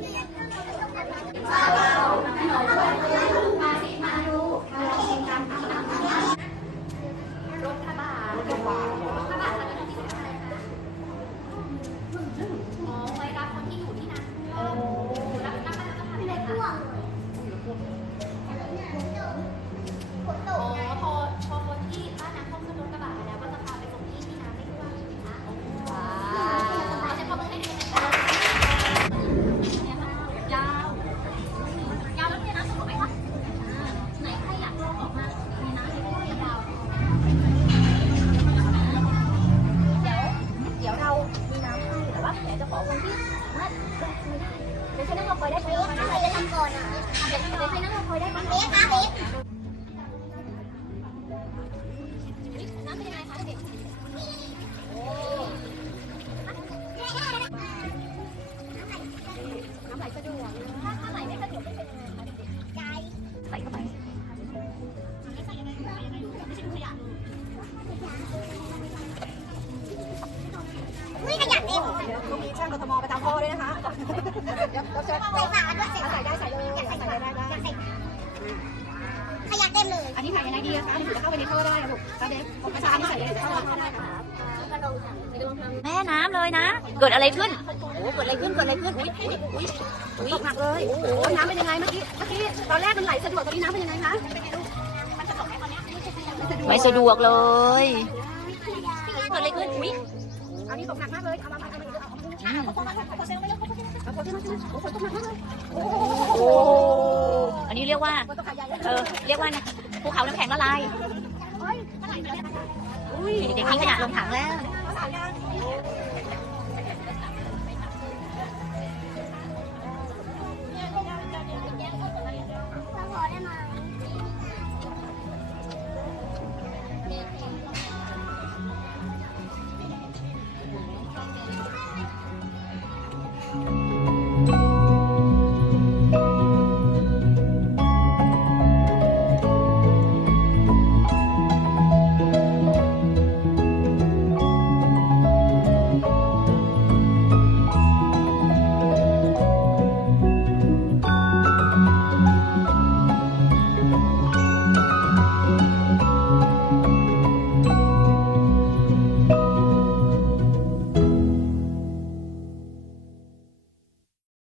Yeah. คอยได้ไหมใครจะทำก่อนอะเดี๋ยวใครนั่งรอคอยได้ไหมเล็กนะเล็กน้ำเป็นยังไงคะเด็กโอ้น้ำไหลสะดวกถ้าถ้าไหลไม่สะ ใส่ฝาด้วยใส่ใส่ได้ใส่เลยอยากใส่ใส่ได้ได้อยากใส่ขยันเต็มเลย อันนี้ถ่ายยังไงดีคะถึงจะเข้าไปในท่อได้ลูกตาเด็กผมประชาไม่ใส่เลยเข้าได้แม่น้ำเลยนะ เกิดอะไรขึ้น โอ้เกิดอะไรขึ้น เกิดอะไรขึ้น อุ้ยอุ้ยอุ้ยตกหนักเลย โอ้น้ำเป็นยังไงเมื่อกี้ เมื่อกี้ตอนแรกมันไหลสะดวกตอนนี้น้ำเป็นยังไงคะไม่สะดวกเลย เกิดอะไรขึ้น อุ้ยอันนี้ตกหนักมากเลย เอามาเอามาเอามาเอามาเอามาเอามาเอามาเอามาเอามาโอ้โหตกหนักมากเลยโอ้อันนี้เรียกว่าฝนตกขาใหญ่เออเโอ้อันนี้เรียกว่า เออ เรียกว่านะภูเขาน้ำแข็งละลายเด็กทิ้งขยะลงถังแล้ว